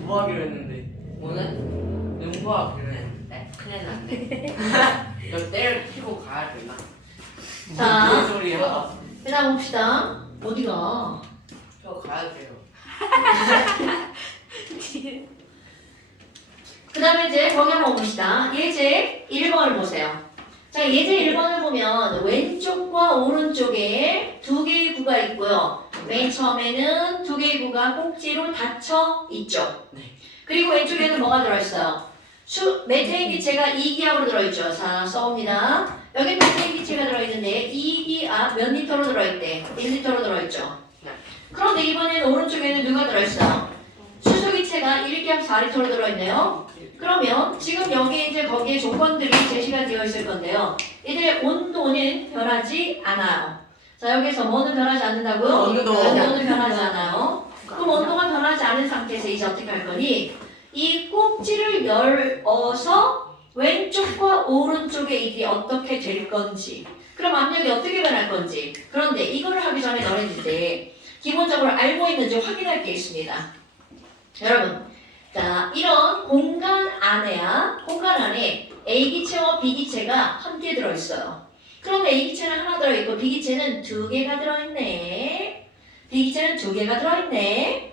뭐 하기로 했는데. 오늘 농구하기로 했는데 큰일 났네. 너 때를 피고 가야 되나? 자, 무슨 소리야? 그다음 봅시다. 어디가? 저 가야 돼요. 그 다음에 이제 거기 한번 봅시다. 예제 1번을 보세요. 자, 예제 1번을 보면 왼쪽과 오른쪽에 두 개의 구가 있고요. 맨 처음에는 두 개의 구가 꼭지로 닫혀 있죠. 네. 그리고 왼쪽에는 뭐가 들어있어요? 메테인 기체가 2기압으로 들어있죠. 자, 써옵니다. 여기 메테인 기체가 들어있는데 2기압 몇 리터로 들어있대? 1리터로 들어있죠. 그런데 이번에는 오른쪽에는 누가 들어있어요? 수소기체가 1기압 4리터로 들어있네요. 그러면 지금 여기 이제 거기에 조건들이 제시가 되어 있을 건데요. 이들의 온도는 변하지 않아요. 자, 여기서 뭐는 변하지 않는다고요? 온도는 변하지 않아요. 그럼 온도가 변하지 않은 상태에서 이제 어떻게 할 거니? 이 꼭지를 열어서 왼쪽과 오른쪽에 이게 어떻게 될 건지, 그럼 압력이 어떻게 변할 건지. 그런데 이거를 하기 전에 너네들 이제 기본적으로 알고 있는지 확인할 게 있습니다. 여러분, 자, 이런 공간 안에 A기체와 B기체가 함께 들어있어요. 그런데 A기체는 하나 들어있고 B기체는 두 개가 들어있네. B기체는 두 개가 들어있네.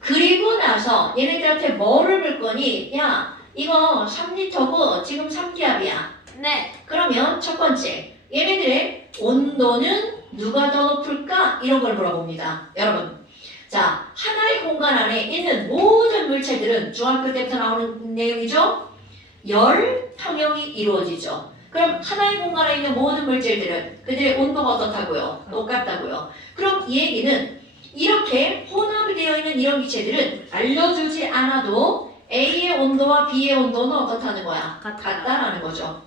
그리고 나서 얘네들한테 뭐를 물 거니? 야, 이거 3리터고 지금 3기압이야. 네. 그러면 첫 번째, 얘네들의 온도는 누가 더 높을까? 이런 걸 물어봅니다. 여러분, 자, 하나의 공간 안에 있는 모든 물체들은 중학교 때부터 나오는 내용이죠? 열 평형이 이루어지죠. 그럼 하나의 공간에 있는 모든 물질들은 그들의 온도가 어떻다고요? 똑같다고요. 그럼 이 얘기는 이렇게 혼합이 되어 있는 이런 기체들은 알려주지 않아도 A의 온도와 B의 온도는 어떻다는 거야? 같다라는 거죠.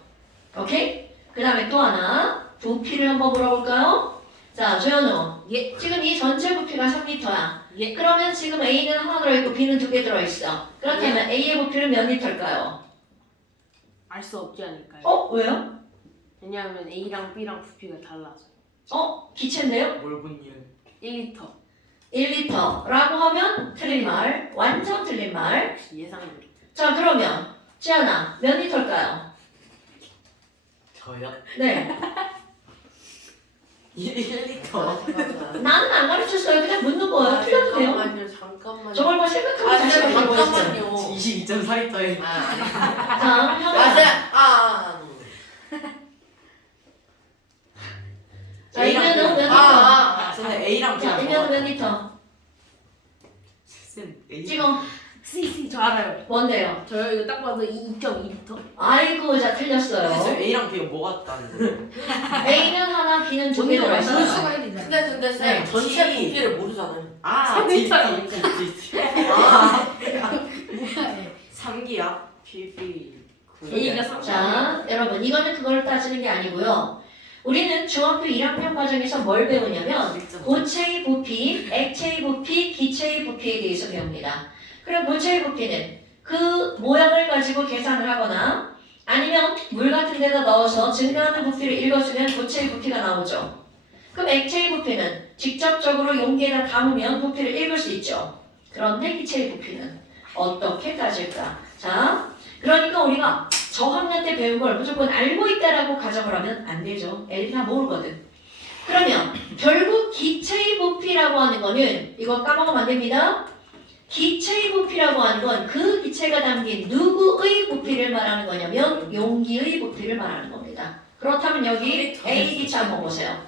오케이? 그 다음에 또 하나, 부피를 한번 물어볼까요? 자, 조현우. 예. 지금 이 전체 부피가 3리터야. 예. 그러면 지금 A는 하나 들어있고 B는 두 개 들어있어. 그렇다면 A의 부피는 몇 리터일까요? 알 수 없지 않을까요? 왜요? 왜냐하면 A랑 B랑 부피가 달라서. 기체인데요? 뭘 본이야? 1리터. 1리터라고 하면 틀린 말, 완전 틀린 말. 예상입니다. 자, 그러면 지안아, 몇 리터일까요? 저요? 네. 1리터. 나는 안 가르쳤어요. 그냥 묻는 거예요. 틀려도 돼요. 잠깐만요. 저걸 뭐 생각하고 아, 다시 진짜 말해보세요. 잠깐만요. 22.4리터에. 자, 형아. 맞아요. 자, 이면은 몇 리터? 저는 A랑 자, B랑 이면은 몇 리터? 쌤 A. 지금 저 알아요. 뭔데요? 저요 이거 딱 봐도 2.2리터. 아이고, 자, 근데 틀렸어요. A랑 B가 뭐가 다른 거예요? A는 하나, B는 두 개 들어있어요. 근데 쌤 네, 전체 T. 부피를 모르잖아요. 아, T. T. 아, 3기압 PB. A가 3. 자, 여러분, 이거는 그걸 따지는 게 아니고요. 우리는 중학교 1학년 과정에서 뭘 배우냐면 고체의 부피, 액체의 부피, 기체의 부피에 대해서 배웁니다. 그럼 고체의 부피는 그 모양을 가지고 계산을 하거나 아니면 물 같은 데다 넣어서 증가하는 부피를 읽어주면 고체의 부피가 나오죠. 그럼 액체의 부피는 직접적으로 용기에다 담으면 부피를 읽을 수 있죠. 그런데 기체의 부피는 어떻게 따질까? 자, 그러니까 우리가 저학년 때 배운 걸 무조건 알고 있다라고 가정을 하면 안 되죠. 애들이 다 모르거든. 그러면 결국 기체의 부피라고 하는 거는 이거 까먹으면 안 됩니다. 기체의 부피라고 하는 건 그 기체가 담긴 누구의 부피를 말하는 거냐면 용기의 부피를 말하는 겁니다. 그렇다면 여기 A 기체 한번 보세요.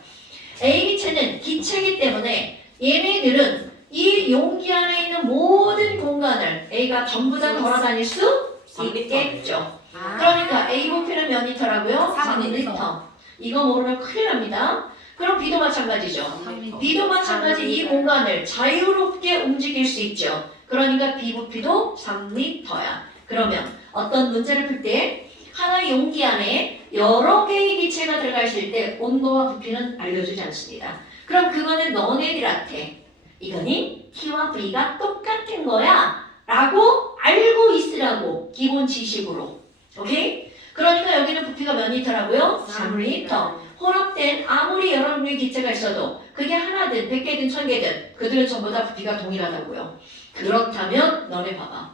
A 기체는 기체이기 때문에 얘네들은 이 용기 안에 있는 모든 공간을 A가 전부 다 걸어다닐 수 있겠죠. 그러니까 A 부피는 몇 리터라고요? 3리터. 이거 모르면 큰일 납니다. 그럼 B도 마찬가지죠. B도 마찬가지 이 공간을 자유롭게 움직일 수 있죠. 그러니까 B 부피도 3리터야. 그러면 어떤 문제를 풀 때 하나의 용기 안에 여러 개의 기체가 들어가 있을 때 온도와 부피는 알려주지 않습니다. 그럼 그거는 너네들한테 이거니 T와 V가 똑같은 거야 라고 알고 있으라고 기본 지식으로. 오케이? 그러니까 여기는 부피가 몇 리터라고요? 3리터. 혼합된 아무리 여러 종류의 기체가 있어도 그게 하나든 100개든 1000개든 그들은 전부 다 부피가 동일하다고요. 그렇다면 너네 봐봐.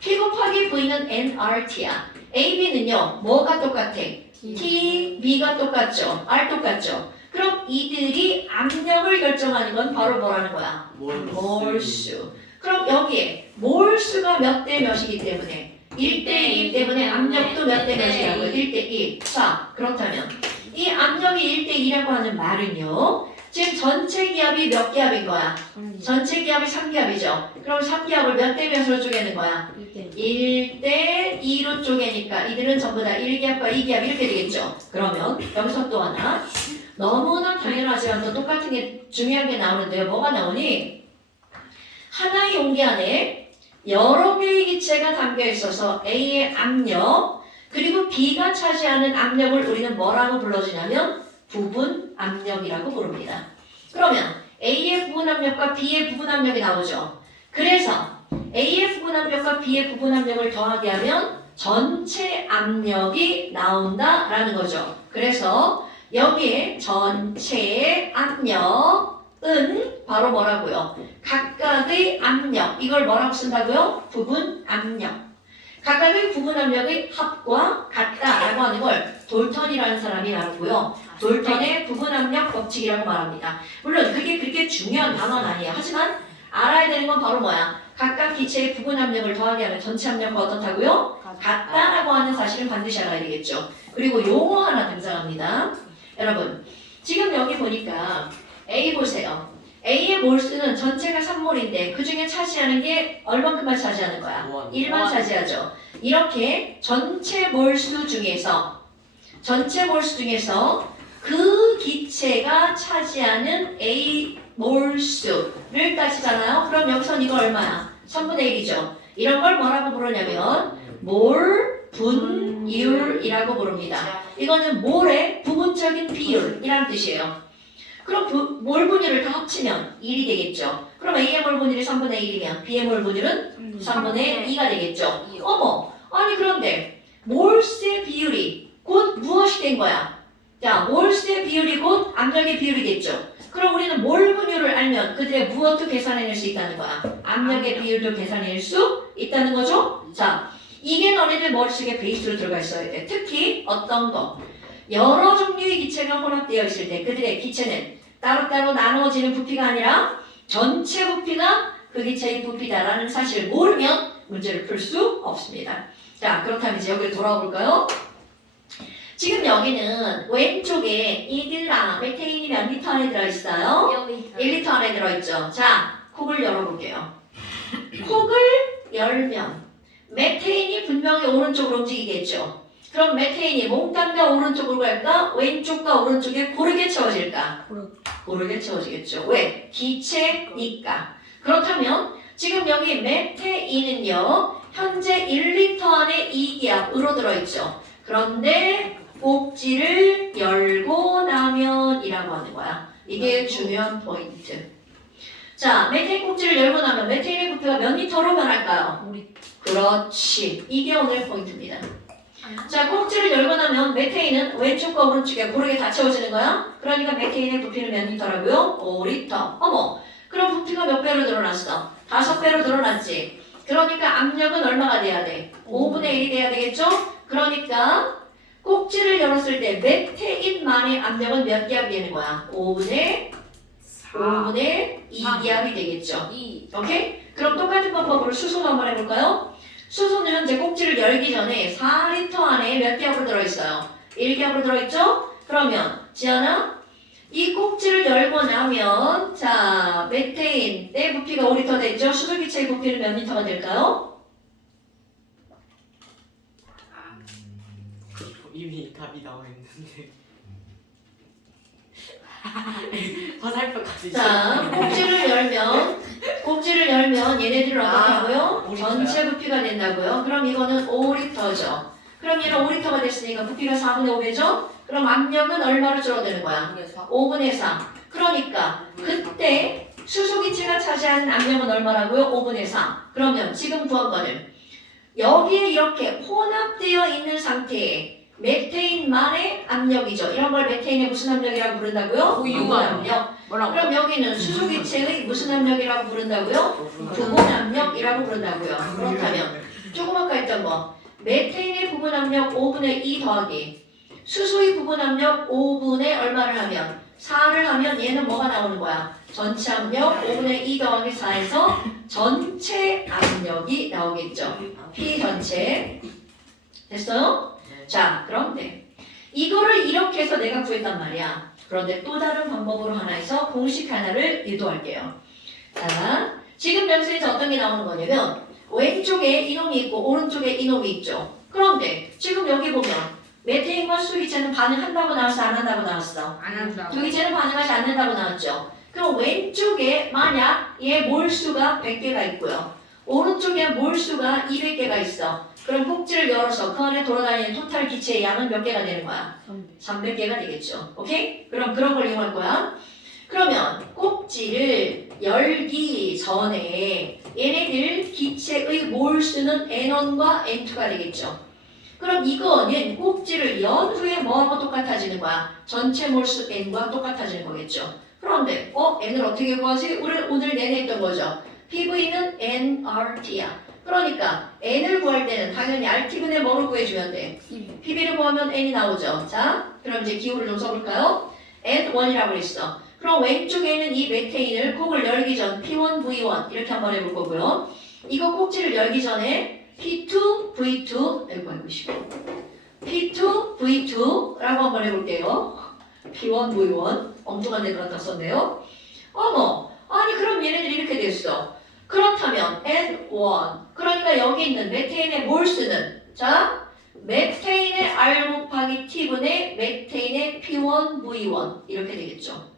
P 곱하기 V는 nRT야. A, B는요. 뭐가 똑같아? T, B가 똑같죠. R 똑같죠. 그럼 이들이 압력을 결정하는 건 바로 뭐라는 거야? 몰수. 그럼 여기에 몰수가 몇 대 몇이기 때문에 1대1 때문에 압력도 몇 대 몇이라고요? 1대1. 자, 그렇다면 이 압력이 1대2라고 하는 말은요. 지금 전체 기압이 몇 기압인 거야? 전체 기압이 3기압이죠. 그럼 3기압을 몇 대 몇으로 쪼개는 거야? 1대2로 쪼개니까 이들은 전부 다 1기압과 2기압 이렇게 되겠죠. 그러면 여기서 또 하나 너무나 당연하지만 또 똑같은 게 중요한 게 나오는데요. 뭐가 나오니? 하나의 용기 안에 여러 개의 기체가 담겨 있어서 A의 압력 그리고 B가 차지하는 압력을 우리는 뭐라고 불러주냐면 부분 압력이라고 부릅니다. 그러면 A의 부분 압력과 B의 부분 압력이 나오죠. 그래서 A의 부분 압력과 B의 부분 압력을 더하게 하면 전체 압력이 나온다라는 거죠. 그래서 여기에 전체의 압력은 바로 뭐라고요? 각각의 압력, 이걸 뭐라고 쓴다고요? 부분 압력. 각각의 부분 압력의 합과 같다라고 하는 걸 돌턴이라는 사람이 말하고요. 돌턴의 부분 압력 법칙이라고 말합니다. 물론 그게 그렇게 중요한 단어는 아니에요. 하지만 알아야 되는 건 바로 뭐야? 각각 기체의 부분 압력을 더하게 하면 전체 압력과 어떻다고요? 같다라고 하는 사실은 반드시 알아야 되겠죠. 그리고 용어 하나 등장합니다. 여러분, 지금 여기 보니까 A 보세요. A의 몰수는 전체가 3몰인데 그 중에 차지하는 게 얼만큼만 차지하는 거야? 1만 차지하죠. 이렇게 전체 몰수 중에서 그 기체가 차지하는 A 몰수를 따지잖아요. 그럼 여기선 이거 얼마야? 3분의 1이죠. 이런 걸 뭐라고 부르냐면 몰 분율이라고 부릅니다. 이거는 몰의 부분적인 비율이라는 뜻이에요. 그럼 몰 분율을 다 합치면 1이 되겠죠. 그럼 A의 몰 분율이 3분의 1이면 B의 몰 분율은 3분의 2가 되겠죠. 어머, 아니 그런데 몰수의 비율이 곧 무엇이 된 거야? 자, 몰수의 비율이 곧 압력의 비율이 됐죠. 그럼 우리는 몰 분율을 알면 그들의 무엇도 계산해낼 수 있다는 거야. 압력의 비율도 계산해낼 수 있다는 거죠. 자, 이게 너네들 머릿속에 베이스로 들어가 있어야 돼. 특히 어떤 거? 여러 종류의 기체가 혼합되어 있을 때 그들의 기체는 따로따로 나누어지는 부피가 아니라 전체 부피가 그 기체의 부피다라는 사실을 모르면 문제를 풀 수 없습니다. 자, 그렇다면 이제 여기로 돌아와 볼까요? 지금 여기는 왼쪽에 이들랑 메테인이 몇 리터 안에 들어있어요? 1리터 안에 들어있죠. 자, 콕을 열어볼게요. 콕을 열면 메테인이 분명히 오른쪽으로 움직이겠죠. 그럼 메테인이 몽땅 오른쪽으로 갈까? 왼쪽과 오른쪽에 고르게 채워질까? 고르게 채워지겠죠. 왜? 기체니까. 그렇다면 지금 여기 메테인은요. 현재 1리터 안에 2기압으로 들어있죠. 그런데 꼭지를 열고 나면이라고 하는 거야. 이게 중요한 포인트. 자, 메테인 꼭지를 열고 나면 메테인의 부피가 몇 리터로 변할까요? 그렇지. 이게 오늘 포인트입니다. 자, 꼭지를 열고 나면 메테인은 왼쪽과 오른쪽에 고르게 다 채워지는 거야. 그러니까 메테인의 부피는 몇 리터라고요? 5리터. 어머, 그럼 부피가 몇 배로 늘어났어? 5배로 늘어났지. 그러니까 압력은 얼마가 돼야 돼? 5분의 1이 돼야 되겠죠? 그러니까 꼭지를 열었을 때 메테인만의 압력은 몇 기압이 되는 거야? 5분의 2기압이 되겠죠. 오케이? 그럼 똑같은 방법으로 수소도 한번 해볼까요? 수소는 현재 꼭지를 열기 전에 4리터 안에 몇 기압으로 들어있어요? 1기압으로 들어있죠? 그러면 지연아, 이 꼭지를 열고 나면 자, 메테인 내 부피가 5리터 됐죠? 수소기체의 부피는 몇 리터가 될까요? 이미 답이 나와 있는데. 화살표까지. 자, 꼭지를 열면 얘네들은 어떻다고요? 5리터야. 전체 부피가 된다고요? 그럼 이거는 5리터죠. 그럼 얘는 5리터가 됐으니까 부피가 4분의 5배죠? 그럼 압력은 얼마로 줄어드는 거야? 5분의 4. 그러니까 그때 수소기체가 차지하는 압력은 얼마라고요? 5분의 4. 그러면 지금 구한 거는 여기에 이렇게 혼합되어 있는 상태에 메테인만의 압력이죠. 이런 걸 메테인의 무슨 압력이라고 부른다고요? 고유 압력. 뭐라고? 그럼 여기는 수소기체의 무슨 압력이라고 부른다고요? 부분 압력이라고 부른다고요. 그렇다면 조금 아까 했던 거 메테인의 부분 압력 5분의 2 더하기 수소의 부분 압력 5분의 얼마를 하면 4를 하면 얘는 뭐가 나오는 거야? 전체 압력 5분의 2 더하기 4에서 전체 압력이 나오겠죠. P 전체 됐어요? 자 그런데 이거를 이렇게 해서 내가 구했단 말이야. 그런데 또 다른 방법으로 하나 해서 공식 하나를 유도할게요. 자 지금 여기서 어떤 게 나오는 거냐면 왼쪽에 이놈이 있고 오른쪽에 이놈이 있죠. 그런데 지금 여기 보면 메테인과 수소기체는 반응한다고 나왔어 안 한다고 나왔어? 안 한다고. 두기체는 반응하지 않는다고 나왔죠. 그럼 왼쪽에 만약 얘 몰수가 100개가 있고요. 오른쪽에 몰수가 200개가 있어. 그럼 꼭지를 열어서 그 안에 돌아다니는 토탈 기체의 양은 몇 개가 되는 거야? 300개가 되겠죠. 오케이? 그럼 그런 걸 이용할 거야. 그러면 꼭지를 열기 전에 얘네들 기체의 몰수는 N1과 N2가 되겠죠. 그럼 이거는 꼭지를 연 후에 뭐하고 똑같아지는 거야? 전체 몰수 N과 똑같아지는 거겠죠. 그런데 N을 어떻게 구하지? 우리 오늘 내내 했던 거죠. PV는 nRT야. 그러니까 N을 구할 때는 당연히 RT분의 뭐로 구해주면 돼? PV를 구하면 N이 나오죠. 자, 그럼 이제 기호를 좀 써볼까요? N1이라고 그랬어. 그럼 왼쪽에는 이 메테인을 kok을 열기 전 P1V1 이렇게 한번 해볼 거고요. 이거 꼭지를 열기 전에 P2V2 아이고 싶어. P2V2라고 한번 해볼게요. P1V1 엉뚱한 데 갖다 썼네요. 어머, 아니 그럼 얘네들이 이렇게 됐어. 그렇다면 N1 그러니까 여기 있는 메테인의 몰수는 자 메테인의 R 곱하기 T분의 메테인의 P1V1 이렇게 되겠죠.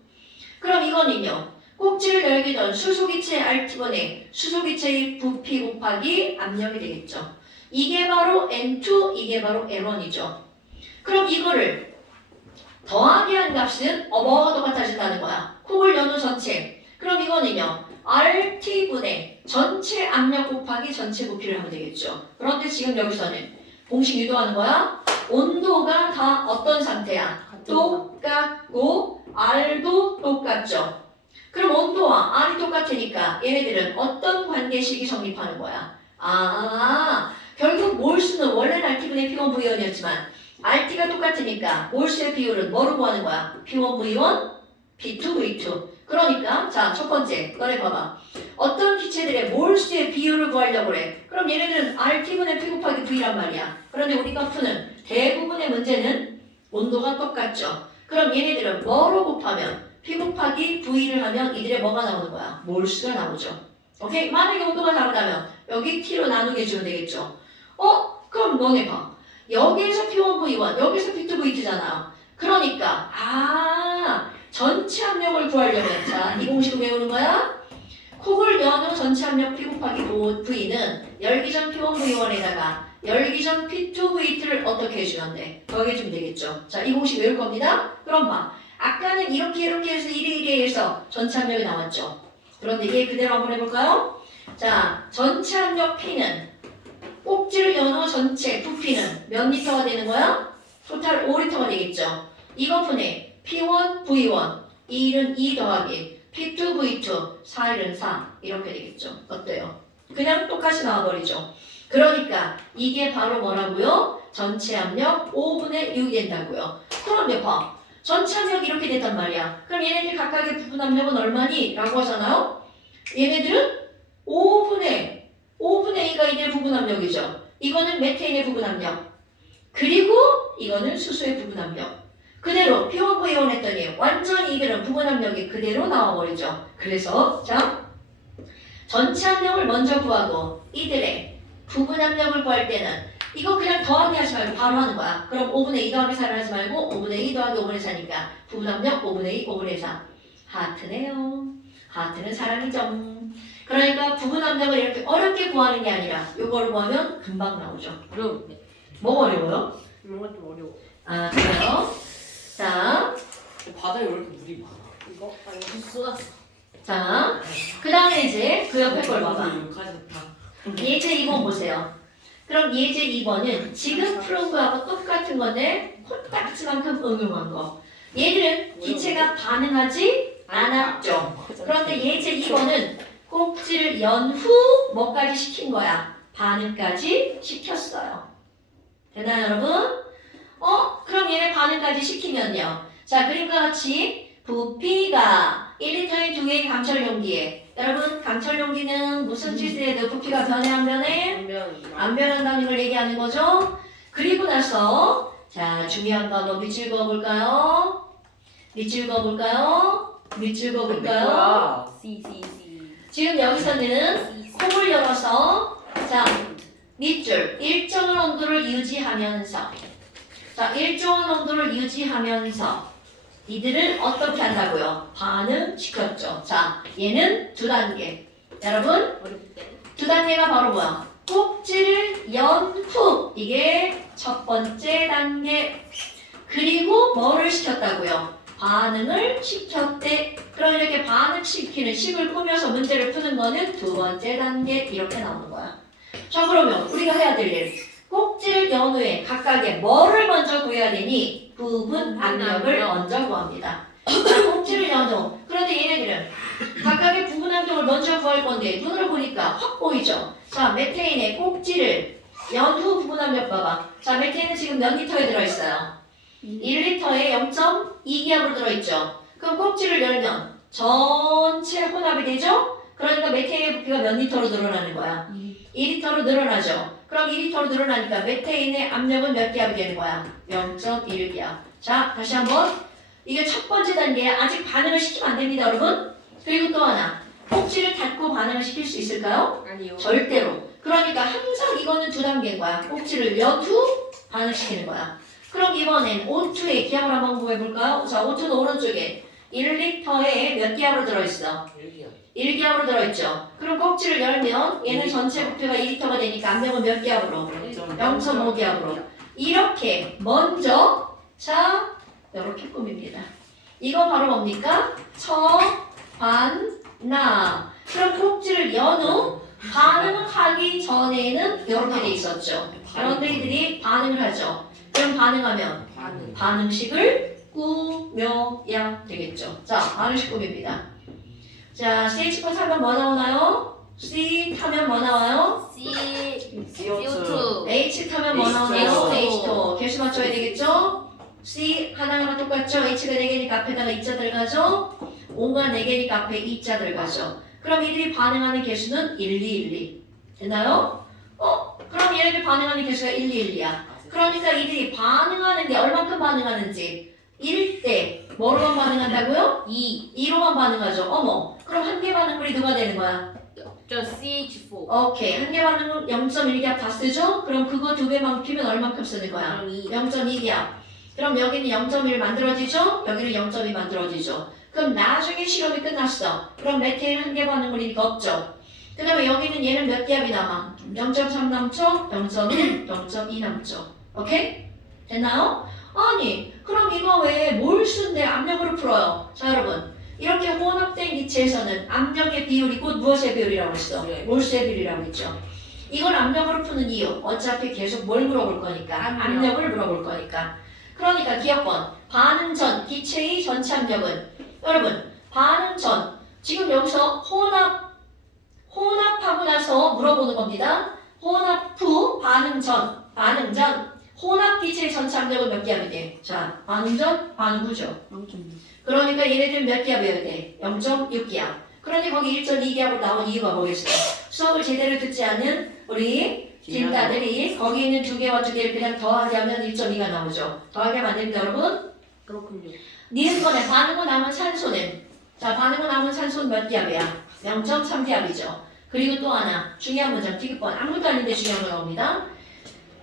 그럼 이거는요. 꼭지를 열기 전 수소기체의 RT분의 수소기체의 부피 곱하기 압력이 되겠죠. 이게 바로 N2, 이게 바로 N1이죠. 그럼 이거를 더하기 한 값은 뭐가 똑같아진다는 거야. kok을 여는 전체. 그럼 이거는요. RT분의 전체 압력 곱하기 전체 부피를 하면 되겠죠. 그런데 지금 여기서는 공식 유도하는 거야. 온도가 다 어떤 상태야? 똑같고 R도 똑같죠. 그럼 온도와 R이 똑같으니까 얘네들은 어떤 관계식이 성립하는 거야? 결국 몰수는 원래는 RT분의 P1V1이었지만 RT가 똑같으니까 몰수의 비율은 뭐로 구하는 거야? P1V1, P2V2. 그러니까 자, 첫 번째 너네 봐봐. 어떤 기체들의 몰수의 비율을 구하려고 그래. 그럼 얘네들은 RT분의 P 곱하기 V란 말이야. 그런데 우리가 푸는 대부분의 문제는 온도가 똑같죠. 그럼 얘네들은 뭐로 곱하면 P 곱하기 V를 하면 이들의 뭐가 나오는 거야? 몰수가 나오죠. 오케이? 만약에 온도가 다르다면 여기 T로 나누게 해주면 되겠죠. 그럼 너네 봐. 여기에서 P1V1, 여기서 P2V2잖아. 그러니까 전체 압력을 구하려면 자, 이 공식을 외우는 거야. kok을 여는 전체 압력 P 곱하기 V는 열기 전 P1V1에다가 열기 전 P2V2를 어떻게 해주면 돼? 더해주면 되겠죠. 자, 이 공식 외울 겁니다. 그럼 봐. 아까는 이렇게 해서 이래 해서 전체 압력이 나왔죠. 그런데 얘 그대로 한번 해볼까요? 자, 전체 압력 P는 꼭지를 여는 전체 부피는 몇 리터가 되는 거야? 토탈 5리터가 되겠죠. 이거 분해 P1, V1, 2는 2 더하기 P2, V2, 4일은 4 이렇게 되겠죠. 어때요? 그냥 똑같이 나와버리죠. 그러니까 이게 바로 뭐라고요? 전체 압력 5분의 6이 된다고요. 그럼 봐. 전체 압력이 이렇게 됐단 말이야. 그럼 얘네들 각각의 부분 압력은 얼마니? 라고 하잖아요. 얘네들은 5분의 2가 이들의 부분 압력이죠. 이거는 메테인의 부분 압력. 그리고 이거는 수소의 부분 압력. 그대로 P1V1 했더니 완전히 이들은 부분 압력이 그대로 나와버리죠. 그래서 자 전체 압력을 먼저 구하고 이들의 부분 압력을 구할 때는 이거 그냥 더하기 하지 말고 바로 하는 거야. 그럼 5분의 2 더하기 4를 하지 말고 5분의 2 더하기 5분의 4니까 부분 압력 5분의 2, 5분의 4. 하트네요. 하트는 사랑이죠. 그러니까 부분 압력을 이렇게 어렵게 구하는 게 아니라 이걸 구하면 금방 나오죠. 어려운데. 뭐가 어려워요? 이런 것도 어려워. 그래요? 자, 바다에 왜 이렇게 물이 많아? 이거 이거 쏟았어. 자, 그 다음에 이제 그 옆에 걸 봐봐. 욕하셨다. 예제 2번 보세요. 그럼 예제 2번은 지금 푸른 거하고 똑같은 건데 코딱지만큼 응용한 거. 얘들은 기체가 반응하지 않았죠. 그런데 예제 2번은 꼭지를 연 후 뭐까지 시킨 거야? 반응까지 시켰어요. 되나요, 여러분? 그럼 얘네 반응까지 시키면요. 자, 그림과 같이 부피가 1리터의 2개의 강철 용기에 여러분, 강철 용기는 무슨 짓에도 부피가 변해 안 변해? 안 변한다는 걸 얘기하는 거죠. 그리고 나서 자, 중요한 거 밑줄 그어볼까요? 밑줄 그어볼까요? 밑줄 그어볼까요? C. 지금 여기서는 콩을 열어서 자, 밑줄 일정한 온도를 유지하면서 자, 일정한 온도를 유지하면서 이들을 어떻게 한다고요? 반응시켰죠. 자, 얘는 2단계. 여러분, 어렵대. 2단계가 바로 뭐야? 꼭지를 연 후. 이게 첫 번째 단계. 그리고 뭐를 시켰다고요? 반응을 시켰대. 그럼 이렇게 반응시키는 식을 꾸며서 문제를 푸는 거는 2번째 단계. 이렇게 나오는 거야. 자, 그러면 우리가 해야 될 일. 꼭지를 연 후에 각각의 뭐를 먼저 구해야 되니? 부분 압력을 먼저 구합니다. 자, 꼭지를 연 후. 그런데 얘네들은 각각의 부분 압력을 먼저 구할 건데 눈으로 보니까 확 보이죠? 자, 메테인의 꼭지를 연 후 부분 압력 봐봐. 자, 메테인은 지금 몇 리터에 들어있어요? 1리터에 0.2기압으로 들어있죠? 그럼 꼭지를 열면 전체 혼합이 되죠? 그러니까 메테인의 부피가 몇 리터로 늘어나는 거야? 2리터로 늘어나죠? 그럼 2리터로 늘어나니까 메테인의 압력은 몇 기압이 되는 거야? 0.1기압. 자, 다시 한번. 이게 첫 번째 단계에 아직 반응을 시키면 안 됩니다, 여러분. 그리고 또 하나. 꼭지를 닫고 반응을 시킬 수 있을까요? 아니요. 절대로. 그러니까 항상 이거는 2단계인 거야. 꼭지를 연 후 반응시키는 거야. 그럼 이번엔 O2의 기압을 한번 구해볼까요? 자, O2는 오른쪽에 1리터에 몇 기압으로 들어있어? 1기압으로 들어있죠. 그럼 꼭지를 열면 얘는 전체 부피가 2리터가 되니까 압력은 몇 기압으로? 0.5기압으로. 이렇게 먼저 자, 이렇게 꾸밉니다. 이거 바로 뭡니까? 처, 반, 나. 그럼 꼭지를 연 후 반응을 하기 전에는 이렇게 돼 있었죠. 그런데 이들이 반응을 하죠. 그럼 반응하면 반응식을 꾸며야 되겠죠. 자, 반응식 꾸밉니다. 자, CH4 타면 뭐 나오나요? C 타면 뭐 나와요? CO2. H 타면 뭐 나오나요? H2. H2. 개수 맞춰야 되겠죠? C 하나하나 똑같죠? H가 4개니까 앞에다가 2자 들어가죠? O가 4개니까 앞에 2자 들어가죠? 그럼 이들이 반응하는 개수는 1, 2, 1, 2. 됐나요? 그럼 얘네들 반응하는 개수가 1, 2, 1, 2야. 그러니까 이들이 반응하는데 얼마큼 반응하는지 1대 뭐로만 반응한다고요? 2로만 반응하죠. 어머, 그럼 한 개 반응물이 누가 되는 거야? 저 CH4. 오케이, 한 개 반응물 0.1기압 다 쓰죠? 그럼 그거 2배만 피면 얼마큼 쓰는 거야? 그럼 2. 0.2기압. 그럼 여기는 0.1 만들어지죠? 여기는 0.2 만들어지죠. 그럼 나중에 실험이 끝났어. 그럼 메테인 한 개 반응물이니까 없죠. 그 다음에 여기는 얘는 몇 기압이 남아? 0.3 남죠? 0.1, 0.2 남죠. 오케이? 됐나요? 아니, 그럼 이거 왜 몰수인데 압력으로 풀어요? 자, 여러분. 이렇게 혼합된 기체에서는 압력의 비율이 곧 무엇의 비율이라고 했어? 몰수의 비율이라고 했죠. 이걸 압력으로 푸는 이유. 어차피 계속 뭘 물어볼 거니까. 압력을 물어볼 거니까. 그러니까 기억번. 반응 전 기체의 전체 압력은 여러분, 반응 전 지금 여기서 혼합하고 나서 물어보는 겁니다. 혼합 후 반응 전 혼합 기체의 전체 압력은 몇 기압이 돼? 자, 반응 전, 반응 후죠. 그러니까 얘네들 몇 기압이어야 돼? 0.6기압. 그런데 거기 1.2기압으로 나온 이유가 뭐겠어요? 수업을 제대로 듣지 않는 우리 진따들이 거기 있는 2개와 2개를 그냥 더하게 하면 1.2가 나오죠. 더하게 하면 안 됩니다, 여러분. 그렇군요. 니은번에 반응후 남은 산소는 자, 반응후 남은 산소는 몇 기압이야? 0.3기압이죠. 그리고 또 하나 중요한 문장 디귿번 아무것도 아닌데 중요한 거 나옵니다.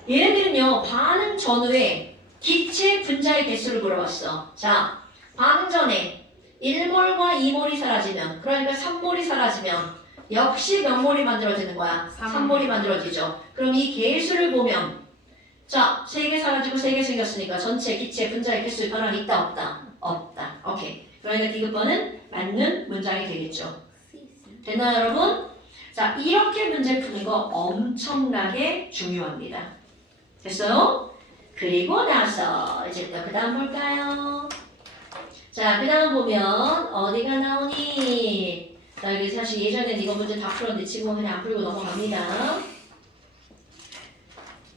얘네들은요 반응 전후에 기체 분자의 개수를 물어봤어. 자, 반응 전에 1몰과 2몰이 사라지면 그러니까 3몰이 사라지면 역시 몇 몰이 만들어지는 거야? 3몰이 만들어지죠. 그럼 이 개수를 보면 자, 3개 사라지고 3개 생겼으니까 전체 기체 분자의 개수의 변화는 있다 없다? 없다. 오케이. 그러니까 디귿번은 맞는 문장이 되겠죠. 됐나요, 여러분? 자, 이렇게 문제 푸는 거 엄청나게 중요합니다. 됐어요? 그리고 나서 이제 또 그 다음 볼까요? 자, 그 다음 보면 어디가 나오니? 자, 여기 사실 예전엔 이거 문제 다 풀었는데 지금은 그냥 안 풀고 넘어갑니다.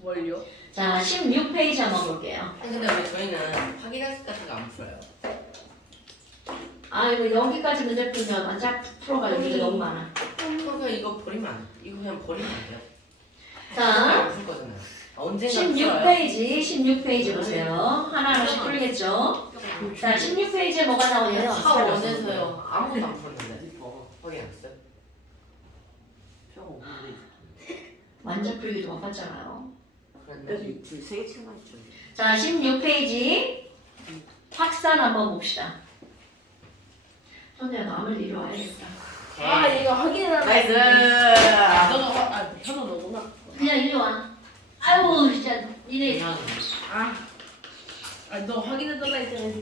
뭘요? 자, 16페이지 한번 볼게요. 근데 왜 저희는 확인할 같은 거 안 풀어요? 아, 이거 여기까지 문제 풀면 완전 풀어가지고 문제 너무 많아. 그러니까 이거 버리면 안 이거 그냥 버리면 안 돼요? 자, 안풀 거잖아요. 언젠가 풀어요. 16페이지 보세요. 하나하나씩 풀겠죠? 자, 16페이지에 뭐가 나오냐면 다 원해서요. 아무것도 안 풀었는데. 확인 안 했어요? 표 없는데. 완전 풀기도 바빴잖아요. 그런데 세개 치만 있죠. 자, 16페이지 확산 한번 봅시다. 선우야, 남을 이리 와야겠다. 아 이거 확인하는. 나이스. 너가 현우 너구나. 그냥 이리 와. 아유, 진짜 니네. 너 확인해달라 했잖아.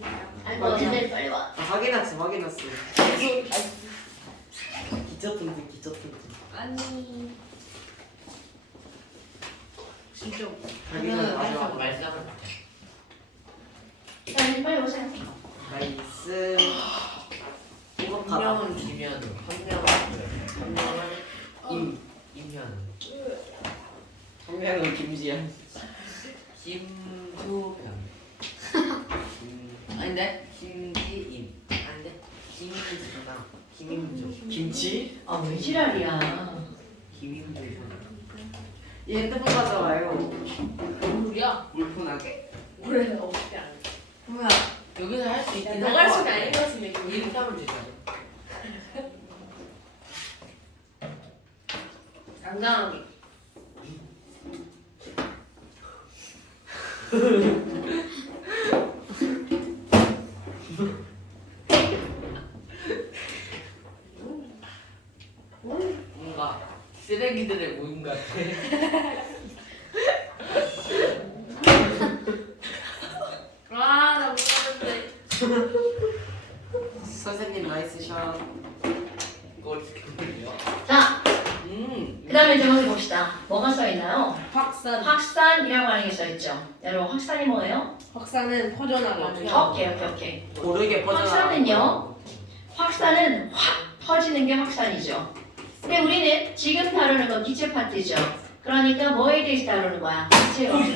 아이고, 어딘데 빨리 와. 확인했어. 기저 튼튼. 아니. 진짜. 자기는 말씀 마지막. 말씀을. 자, 이제 빨리 오세요. 나이스. 행복하다. 한 명은 김현우, 한 명은 임현우, 한 명은 김지현. 김수변. 아닌데 김지임. 아닌데 김임수나 김임주. 김치? 아, 왜 지랄이야. 김임주. 얘 핸드폰 가져와요. 뭔 소리야? 물분하게. 원래 어떻게 안 해? 뭐야? 여기서 할 수 있긴 너가 할 수가 아닌 것 같은데. 이렇게 하면 되잖아. 당당하게. 뭔가 쓰레기들의 모임 같아. 아나 못하는데. 선생님 나이스 샷. 이거 어떻게 보여요? 자, 그 다음에 제목을 봅시다. 뭐가 써있나요? 확산. 확산이라고 하는 게 써있죠. 여러분, 확산이 뭐예요? 확산은 퍼져나가는. 오케이. 고르게 퍼져나가. 확산은요? 확산은 확 퍼지는 게 확산이죠. 근데 우리는 지금 다루는 건 기체 파트죠. 그러니까 뭐에 대해서 다루는 거야? 기체 확산.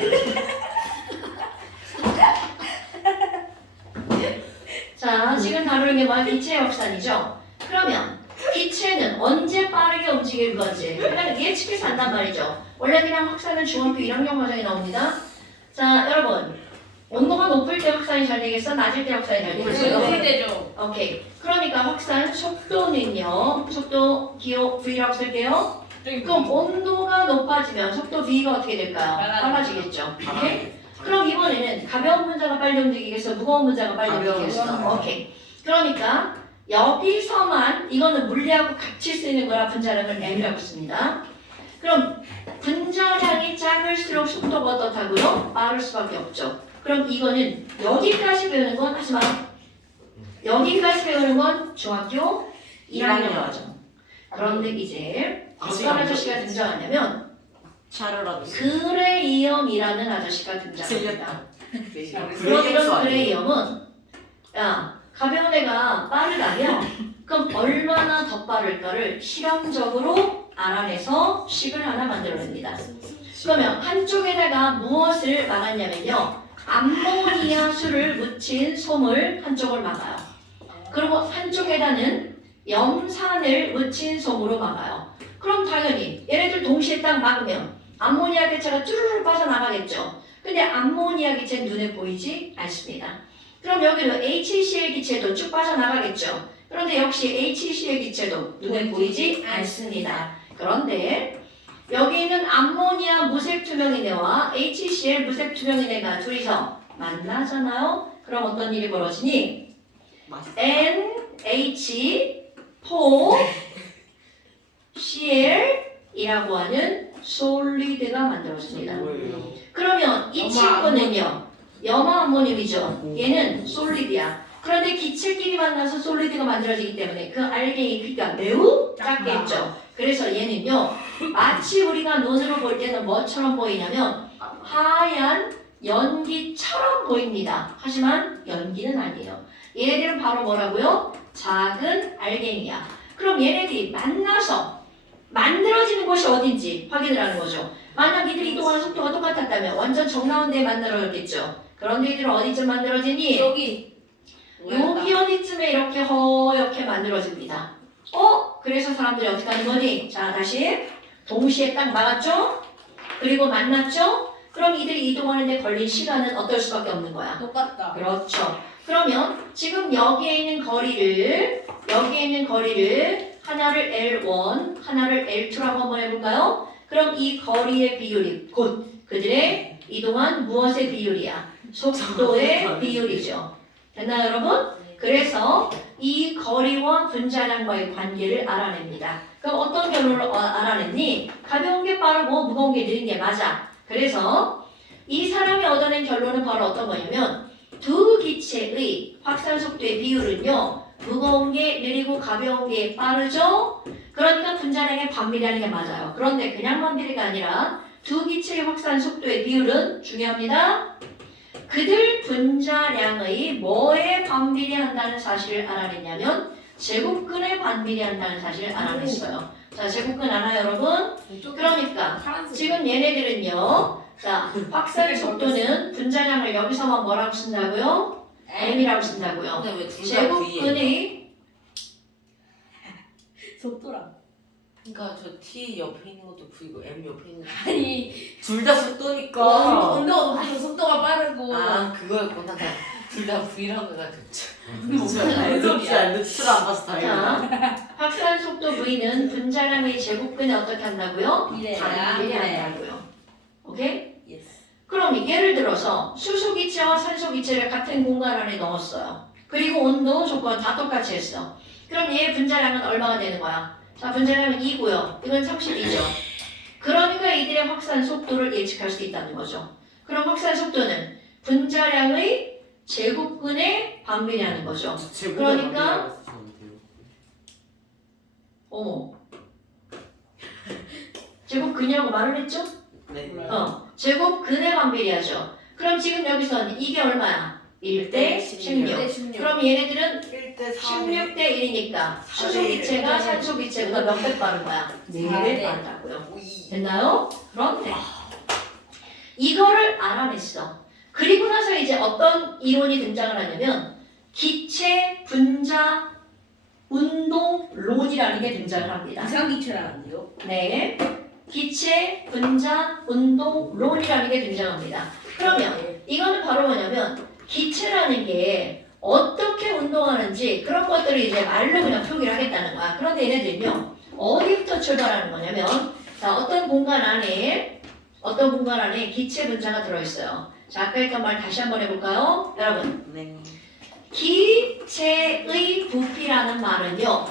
자, 지금 다루는 게 뭐야? 기체 확산이죠. 그러면 기체는 언제 빠르게 움직일 건지 그냥 예측해서 한단 말이죠. 원래 그냥 확산은 중학교 1학년 과정에 나옵니다. 자, 여러분. 온도가 높을 때 확산이 잘 되겠어? 낮을 때 확산이 잘 되겠어요? 높을 때죠. 오케이. 그러니까 확산 속도는요. 속도 기호 V라고 쓸게요. 그럼 온도가 높아지면 속도 V가 어떻게 될까요? 빨라지겠죠. 오케이? 그럼 이번에는 가벼운 분자가 빨리 움직이겠어? 무거운 분자가 빨리 가벼운 움직이겠어? 분자. 오케이. 그러니까 여기서만 이거는 물리하고 같이 쓰이는 거라 분자량을 M이라고 씁니다. 그럼 분자량이 작을수록 속도가 어떻다고요? 빠를 수밖에 없죠. 그럼 이거는 여기까지 배우는 건 하지 마. 여기까지 배우는 건 중학교 1학년 과정. 그런데 이제 어떤 아저씨가 등장하냐면 샤르라도. 그레이엄이라는 아저씨가 등장합니다. 그레이엄 그러면 그레이엄은 야, 가벼운 애가 빠르다면 그럼 얼마나 더 빠를까를 실험적으로 알아내서 식을 하나 만들어냅니다. 그러면 한쪽에다가 무엇을 막았냐면요. 암모니아 수를 묻힌 솜을 한쪽을 막아요. 그리고 한쪽에다는 염산을 묻힌 솜으로 막아요. 그럼 당연히 얘네들 동시에 딱 막으면 암모니아 기체가 쭈르르 빠져나가겠죠. 근데 암모니아 기체는 눈에 보이지 않습니다. 그럼 여기는 HCl 기체도 쭉 빠져나가겠죠. 그런데 역시 HCl 기체도 눈에 보이지 않습니다. 그런데 여기 있는 암모니아 무색투명인애와 HCl 무색투명인애가 둘이서 만나잖아요. 그럼 어떤 일이 벌어지니? NH4Cl이라고 하는 솔리드가 만들어집니다. 뭐예요? 그러면 이 친구는요. 염화 암모늄이죠. 얘는 솔리드야. 그런데 기체끼리 만나서 솔리드가 만들어지기 때문에 그 알갱이 크기가 매우 작겠죠. 그래서 얘는요, 마치 우리가 눈으로 볼 때는 뭐처럼 보이냐면 하얀 연기처럼 보입니다. 하지만 연기는 아니에요. 얘네들은 바로 뭐라고요? 작은 알갱이야. 그럼 얘네들이 만나서 만들어지는 곳이 어딘지 확인을 하는 거죠. 만약 이들이 이동하는 속도가 똑같았다면 완전 정나운 데에 만들어졌겠죠. 그런데 이들은 어디쯤 만들어지니? 여기. 여기 어디쯤에 이렇게 허옇게 만들어집니다. 그래서 사람들이 어떻게 하는 거니? 자, 다시 동시에 딱 막았죠? 그리고 만났죠? 그럼 이들이 이동하는 데 걸린 시간은 어떨 수밖에 없는 거야. 똑같다. 그렇죠. 그러면 지금 여기에 있는 거리를 하나를 L1, 하나를 L2라고 한번 해볼까요? 그럼 이 거리의 비율이 곧 그들의 이동한 무엇의 비율이야? 속도의 비율이죠. 됐나요, 여러분? 그래서 이 거리와 분자량과의 관계를 알아냅니다. 그럼 어떤 결론을 알아냈니? 가벼운 게 빠르고 무거운 게 느린 게 맞아. 그래서 이 사람이 얻어낸 결론은 바로 어떤 거냐면 두 기체의 확산 속도의 비율은요, 무거운 게 느리고 가벼운 게 빠르죠? 그러니까 분자량의 반비례하는 게 맞아요. 그런데 그냥 반비례가 아니라 두 기체의 확산 속도의 비율은 중요합니다. 그들 분자량의 뭐에 반비례한다는 사실을 알아냈냐면 제곱근에 반비례한다는 사실을 알아냈어요. 자, 제곱근 알아요, 여러분? 그러니까 지금 얘네들은요, 자, 확산 속도는 분자량을 여기서만 뭐라고 쓴다고요? m이라고 쓴다고요. 근데 왜 둘 다 V예요? 제곱근의 속도라. 그러니까 저 T 옆에 있는 것도 V고 M 옆에 있는 것도 아니. 둘 다 속도니까. 운동 높이고 속도가 빠르고. 아 그거였구나. 둘 다 V라고 해가지고. 루트 안 봐서 다행이다. 자, 확산 속도 V는 분자량의 제곱근에 어떻게 한다고요? 반비례한다고요. 오케이? 예스. 그럼 예를 들어서 수소기체와 산소기체를 같은 공간 안에 넣었어요. 그리고 온도, 조건 다 똑같이 했어. 그럼 얘의 분자량은 얼마가 되는 거야? 자, 분자량은 2고요. 이건 32죠. 그러니까 이들의 확산 속도를 예측할 수 있다는 거죠. 그럼 확산 속도는 분자량의 제곱근에 반비례하는 거죠. 그러니까 어머, 제곱근이라고 말을 했죠? 네. 제곱근에 반비례하죠. 그럼 지금 여기서는 이게 얼마야? 1대 16. 그럼 얘네들은 1대 16대 1이니까 수소기체가 산소기체보다 몇 배 빠른 거야? 4배 빠르다고요. 됐나요? 그런데 이거를 알아냈어. 그리고 나서 이제 어떤 이론이 등장을 하냐면 기체 분자 운동론이라는 게 등장을 합니다. 이상기체라는데요? 네. 기체 분자 운동론이라는 게 등장합니다. 그러면 이거는 바로 뭐냐면 기체라는 게 어떻게 운동하는지 그런 것들을 이제 말로 그냥 표기를 하겠다는 거야. 그런데 얘네들은요, 어디부터 출발하는 거냐면, 자, 어떤 공간 안에 기체 분자가 들어있어요. 자, 아까 했던 말 다시 한번 해볼까요? 여러분, 네. 기체의 부피라는 말은요,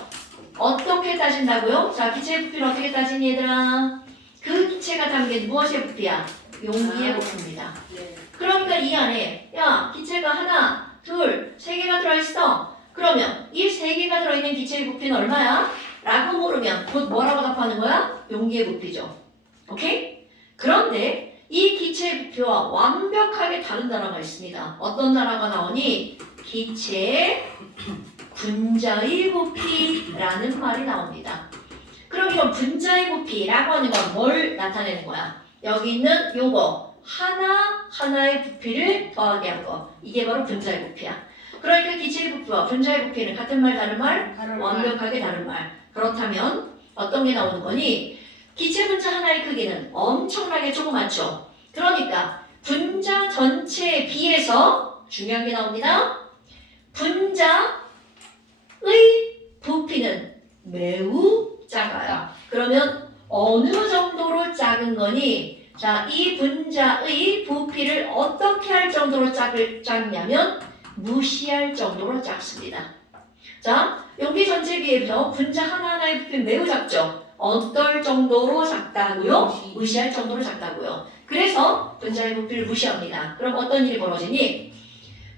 어떻게 따진다고요? 자, 기체의 부피를 어떻게 따지니 얘들아? 그 기체가 담긴 무엇의 부피야? 용기의 부피입니다. 네. 그러니까 이 안에 야, 기체가 하나, 둘, 세 개가 들어있어. 그러면 이 세 개가 들어있는 기체의 부피는 얼마야? 라고 물으면 곧 뭐라고 답하는 거야? 용기의 부피죠. 오케이? 그런데 이 기체의 부피와 완벽하게 다른 단어가 있습니다. 어떤 단어가 나오니? 기체 분자의 부피라는 말이 나옵니다. 그럼 이런 분자의 부피라고 하는 건 뭘 나타내는 거야? 여기 있는 요거 하나의 부피를 더하게 한 거. 이게 바로 분자의 부피야. 그러니까 기체의 부피와 분자의 부피는 같은 말, 다른 말? 완벽하게 다른 말. 그렇다면 어떤 게 나오는 거니? 기체 분자 하나의 크기는 엄청나게 조그맣죠. 그러니까 분자 전체에 비해서 중요한 게 나옵니다. 분자의 부피는 매우 작아요. 그러면 어느 정도로 작은 거니? 자, 이 분자의 부피를 어떻게 할 정도로 작냐면 무시할 정도로 작습니다. 자, 용기 전체에 비해서 분자 하나하나의 부피는 매우 작죠. 어떨 정도로 작다고요? 무시할 정도로 작다고요. 그래서 분자의 부피를 무시합니다. 그럼 어떤 일이 벌어지니?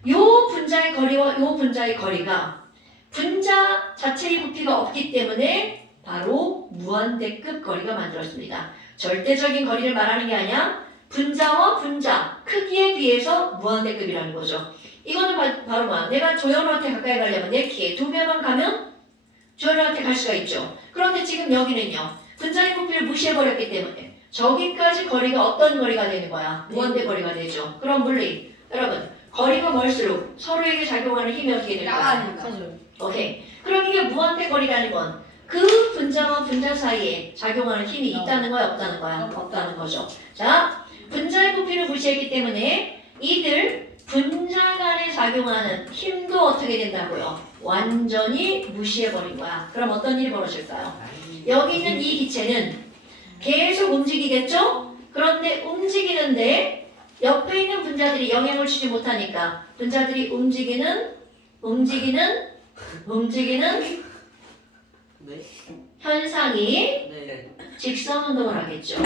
요 분자의 거리와 요 분자의 거리가 분자 자체의 부피가 없기 때문에 바로 무한대급 거리가 만들어집니다. 절대적인 거리를 말하는 게 아니야. 분자와 분자 크기에 비해서 무한대급이라는 거죠. 이거는 바로 뭐야? 내가 조현우한테 가까이 가려면 내 키에 2배만 가면 조현우한테 갈 수가 있죠. 그런데 지금 여기는요. 분자의 부피를 무시해버렸기 때문에 저기까지 거리가 어떤 거리가 되는 거야? 무한대 거리가 되죠. 그럼 물리 여러분 거리가 멀수록 서로에게 작용하는 힘이 어떻게 될까요? 나가니까. 오케이. 그럼 이게 무한대 거리라는 건 그 분자와 분자 사이에 작용하는 힘이 있다는 거야, 없다는 거야? 없다는 거죠. 자, 분자의 부피를 무시했기 때문에 이들 분자 간에 작용하는 힘도 어떻게 된다고요? 완전히 무시해버린 거야. 그럼 어떤 일이 벌어질까요? 여기 있는 이 기체는 계속 움직이겠죠? 그런데 움직이는데 옆에 있는 분자들이 영향을 주지 못하니까 분자들이 움직이는 네. 현상이 네. 직선 운동을 하겠죠.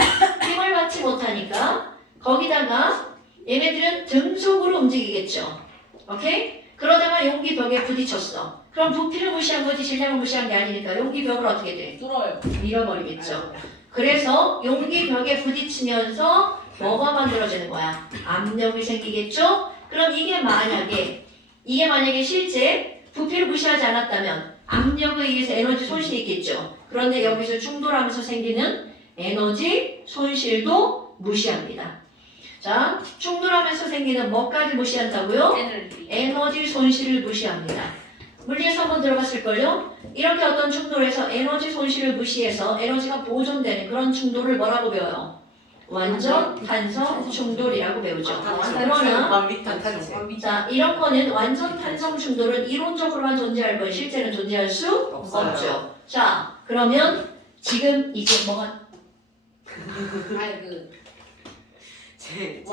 힘을 받지 못하니까 거기다가 얘네들은 등속으로 움직이겠죠. 오케이? 그러다가 용기 벽에 부딪혔어. 그럼 부피를 무시한 거지 질량을 무시한 게 아니니까 용기 벽을 어떻게 돼? 뚫어요. 밀어버리겠죠. 그래서 용기 벽에 부딪히면서 뭐가 만들어지는 거야? 압력이 생기겠죠? 그럼 이게 만약에 실제 부피를 무시하지 않았다면 압력에 의해서 에너지 손실이 있겠죠. 그런데 여기서 충돌하면서 생기는 에너지 손실도 무시합니다. 자, 충돌하면서 생기는 뭐까지 무시한다고요? 에너지 손실을 무시합니다. 물리에서 한번 들어봤을걸요? 이렇게 어떤 충돌에서 에너지 손실을 무시해서 에너지가 보존되는 그런 충돌을 뭐라고 배워요? 완전 탄성 충돌이라고 배우죠. 그러나 완비탄 탄생. 자, 이런 거는 완전 탄성 충돌은 이론적으로만 존재할 뿐 실제는 존재할 수 없어요. 없죠. 자, 그러면 지금 이제 뭐가 아니 제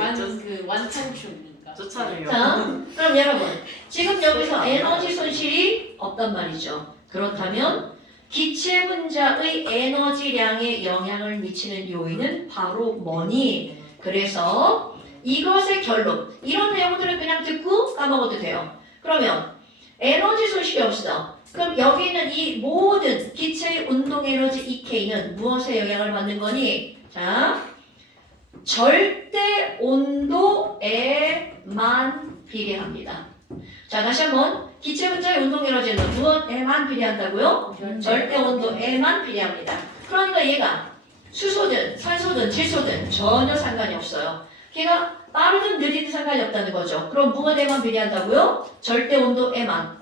완창춤인가. 쫓아내요. 자, 그럼 여러분 지금 여기서 에너지 손실이 없단 말이죠. 그렇다면 기체 분자의 에너지량에 영향을 미치는 요인은 바로 뭐니? 그래서 이것의 결론 이런 내용들은 그냥 듣고 까먹어도 돼요. 그러면 에너지 손실이 없어. 그럼 여기 있는 이 모든 기체의 운동 에너지 EK는 무엇에 영향을 받는 거니? 자, 절대 온도에만 비례합니다. 자, 다시 한번 기체 분자의 운동 에너지는 무엇에만 비례한다고요? 절대 온도에만 비례합니다. 그러니까 얘가 수소든 산소든 질소든 전혀 상관이 없어요. 걔가 빠르든 느리든 상관이 없다는 거죠. 그럼 무엇에만 비례한다고요? 절대 온도에만.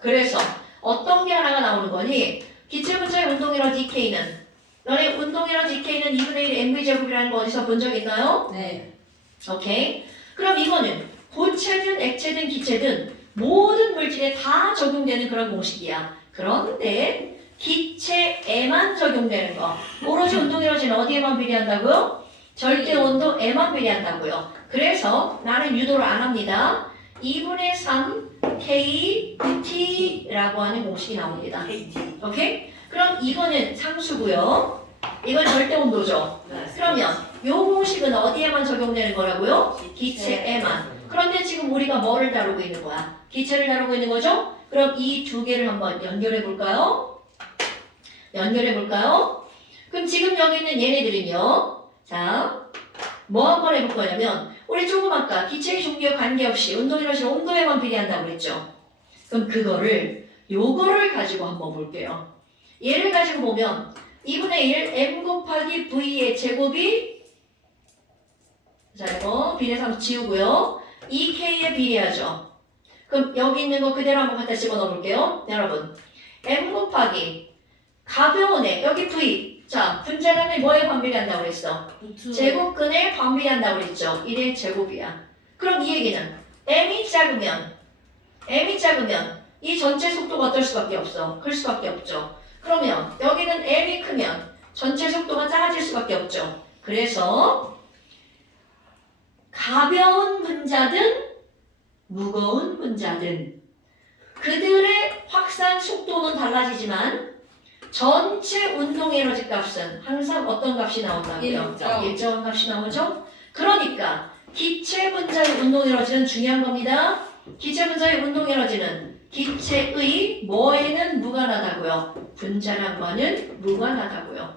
그래서 어떤 게 하나가 나오는 거니? 기체 분자의 운동 에너지 EK는 너네 운동 에너지 EK는 2분의 1 mv제곱이라는 거 어디서 본 적 있나요? 네. 오케이. 그럼 이거는 고체든 액체든 기체든 모든 물질에 다 적용되는 그런 공식이야. 그런데 기체에만 적용되는 거. 오로지 운동 에너지는 어디에만 비례한다고요? 절대 온도에만 비례한다고요. 그래서 나는 유도를 안 합니다. 2분의 3 KT라고 하는 공식이 나옵니다. KT. 오케이? 그럼 이거는 상수고요. 이건 절대 온도죠. 그러면 이 공식은 어디에만 적용되는 거라고요? 기체에만. 그런데 지금 우리가 뭐를 다루고 있는 거야? 기체를 다루고 있는 거죠? 그럼 이 두 개를 한번 연결해 볼까요? 그럼 지금 여기 있는 얘네들은요. 자, 뭐 한번 해볼 거냐면 우리 조금 아까 기체의 종류에 관계없이 운동 에너지 온도에만 비례한다고 그랬죠? 그럼 요거를 가지고 한번 볼게요. 얘를 가지고 보면 2분의 1 m 곱하기 v의 제곱이 자 이거 비례상수 지우고요. 2k에 비례하죠. 그럼 여기 있는 거 그대로 한번 갖다 집어넣어 볼게요. 여러분 m 곱하기 가벼운 애 여기 v 자 분자량이 뭐에 반비례한다고 그랬어? 제곱근에 반비례한다고 그랬죠. 1의 제곱이야. 그럼 이 얘기는 m이 작으면 이 전체 속도가 어떨 수밖에 없어. 클 수밖에 없죠. 그러면 여기는 m이 크면 전체 속도가 작아질 수밖에 없죠. 그래서 가벼운 분자든 무거운 분자든 그들의 확산 속도는 달라지지만 전체 운동 에너지 값은 항상 어떤 값이 나온다고요? 일정한 값이 나오죠? 그러니까 기체 분자의 운동 에너지는 중요한 겁니다. 기체 분자의 운동 에너지는 기체의 뭐에는 무관하다고요? 분자량과는 무관하다고요.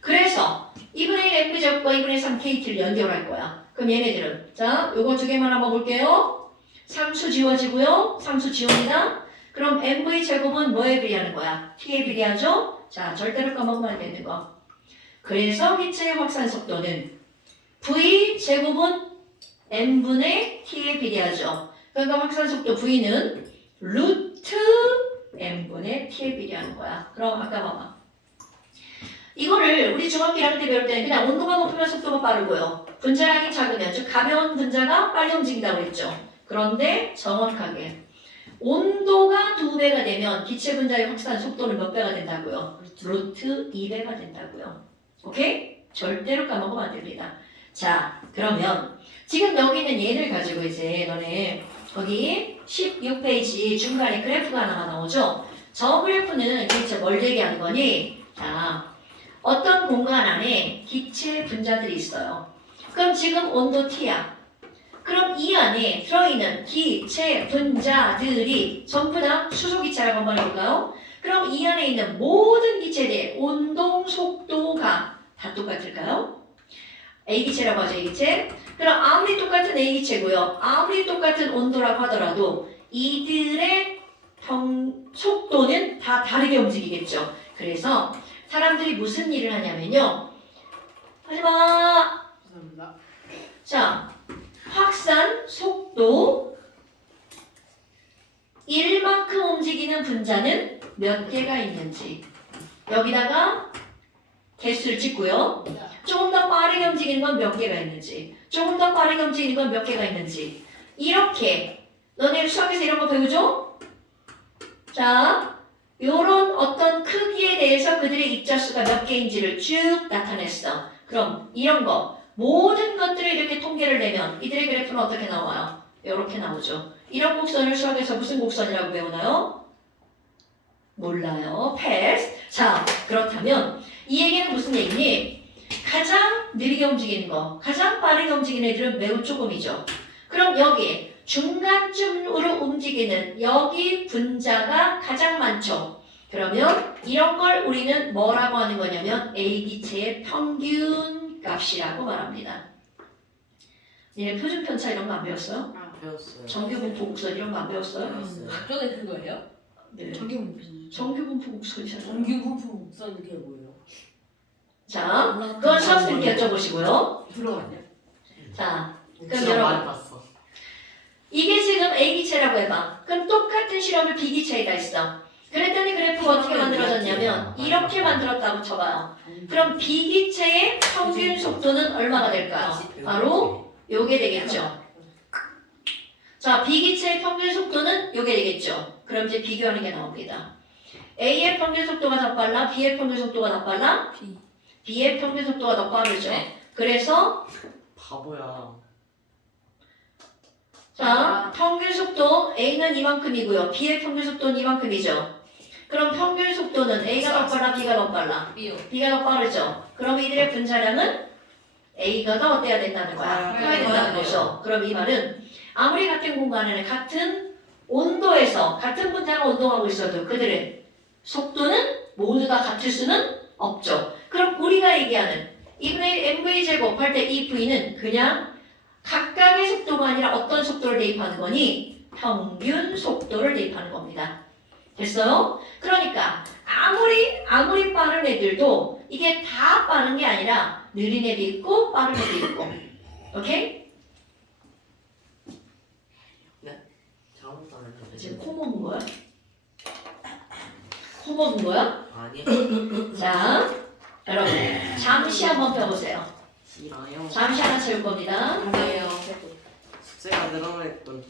그래서 2분의 1 m제곱과 2분의 3 kt를 연결할 거야. 그럼 얘네들은 자, 요거 두 개만 한번 볼게요. 상수 지워지고요. 상수 지웁니다. 그럼 mv 제곱은 뭐에 비례하는 거야? t에 비례하죠? 자, 절대로 까먹으면 안 되는 거. 그래서 기체의 확산 속도는 v 제곱은 m분의 t에 비례하죠. 그러니까 확산 속도 v는 루트 m분의 t에 비례하는 거야. 그럼 아까 봐봐. 이거를 우리 중학교 1학년 때 배울 때는 그냥 온도가 높으면 속도가 빠르고요. 분자량이 작으면 즉 가벼운 분자가 빨리 움직인다고 했죠. 그런데 정확하게 온도가 2배가 되면 기체 분자의 확산 속도는 몇 배가 된다고요? 루트 2배가 된다고요. 오케이? 절대로 까먹으면 안 됩니다. 자, 그러면 지금 여기 있는 얘를 가지고 이제 너네 거기 16페이지 중간에 그래프가 하나가 나오죠? 저 그래프는 도대체 뭘 얘기하는 거니? 자, 어떤 공간 안에 기체 분자들이 있어요. 그럼 지금 온도 T야. 그럼 이 안에 들어있는 기체 분자들이 전부 다 수소기체라고 한번 해볼까요? 그럼 이 안에 있는 모든 기체들의 운동 속도가 다 똑같을까요? A기체라고 하죠, A기체. 그럼 아무리 똑같은 A기체고요. 아무리 똑같은 온도라고 하더라도 이들의 속도는 다 다르게 움직이겠죠. 그래서 사람들이 무슨 일을 하냐면요. 하지마! 감사합니다. 자, 확산 속도 1만큼 움직이는 분자는 몇 개가 있는지 여기다가 개수를 찍고요. 조금 더 빠르게 움직이는 건 몇 개가 있는지 조금 더 빠르게 움직이는 건 몇 개가 있는지 이렇게 너네 수학에서 이런 거 배우죠? 자, 요런 어떤 크기에 대해서 그들의 입자수가 몇 개인지를 쭉 나타냈어. 그럼 이런 거 모든 것들을 이렇게 통계를 내면 이들의 그래프는 어떻게 나와요? 이렇게 나오죠. 이런 곡선을 수학에서 무슨 곡선이라고 배우나요? 몰라요. 패스. 자, 그렇다면 이 얘기는 무슨 얘기니? 가장 느리게 움직이는 거, 가장 빠르게 움직이는 애들은 매우 조금이죠. 그럼 여기 중간쯤으로 움직이는 여기 분자가 가장 많죠. 그러면 이런 걸 우리는 뭐라고 하는 거냐면 A기체의 평균 값이라고 말합니다. 얘네 표준 편차 이런 거 안 배웠어요? 배웠어요. 정규분포 곡선 이런 거 안 배웠어요? 배웠어요. 학교에 그거예요? 네. 정규분포. 정규분포 곡선이잖아요. 정규분포 목선 그게 뭐예요? 자, 그건 수학생님께 여쭤보시고요. 들어갔냐? 자, 그럼 진짜 여러분. 많이 봤어. 이게 지금 A기체라고 해봐. 그럼 똑같은 실험을 B기체에다 했어. 그랬더니 그래프가 어떻게 만들어졌냐면 이렇게 만들었다고 쳐봐요. 그럼 B기체의 평균 속도는 얼마가 될까요? 바로 요게 되겠죠. 자, B기체의 평균 속도는 요게 되겠죠. 그럼 이제 비교하는 게 나옵니다. A의 평균 속도가 더 빨라? B의 평균 속도가 더 빨라? B의 평균 속도가 더 빠르죠. 그래서 바보야. 자, 평균 속도 A는 이만큼이고요. B의 평균 속도는 이만큼이죠. 그럼 평균 속도는 A가 더 빨라, B가 더 빨라? B요. B가 더 빠르죠. 그럼 이들의 분자량은 A가 더 어때야 된다는 거야? 커야 된다는 거죠. 그럼 이 말은 아무리 같은 공간 안에 같은 온도에서 같은 분자가 운동하고 있어도 그들의 속도는 모두 다 같을 수는 없죠. 그럼 우리가 얘기하는 2분의 1 mv 제곱할 때 이 v는 그냥 각각의 속도가 아니라 어떤 속도를 대입하는 거니? 평균 속도를 대입하는 겁니다. 됐어요? 그러니까 아무리 빠른 애들도 이게 다 빠른 게 아니라 느린 애도 있고 빠른 애도 있고. 오케이? 잘못 안 했는데. 지금 코 먹은 거야? 코 먹은 거야? 아니. 자, 여러분 잠시 한번 펴보세요. 싫어요. 잠시 하나 채울 겁니다. 뭐예요? 숙제가 늘어났던.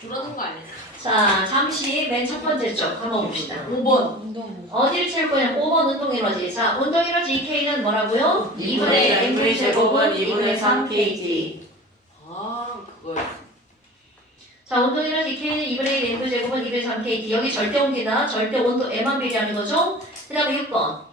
줄어든 거 아니에요? 자, 잠시 맨 첫 번째 쪽 한번 봅시다. 5번. 운동. 어디를 채울 거냐면 5번 운동에너지. 자, 운동에너지 EK는 뭐라고요? 2분의 mv 제곱은 2분의 3 kg. 아, 그걸. 자, 운동에너지 EK는 2분의 1 mv 제곱은 2분의 3 kg. 여기 절대 온기다. 절대 온도 M만 비례하는 거죠? 그 다음에 6번.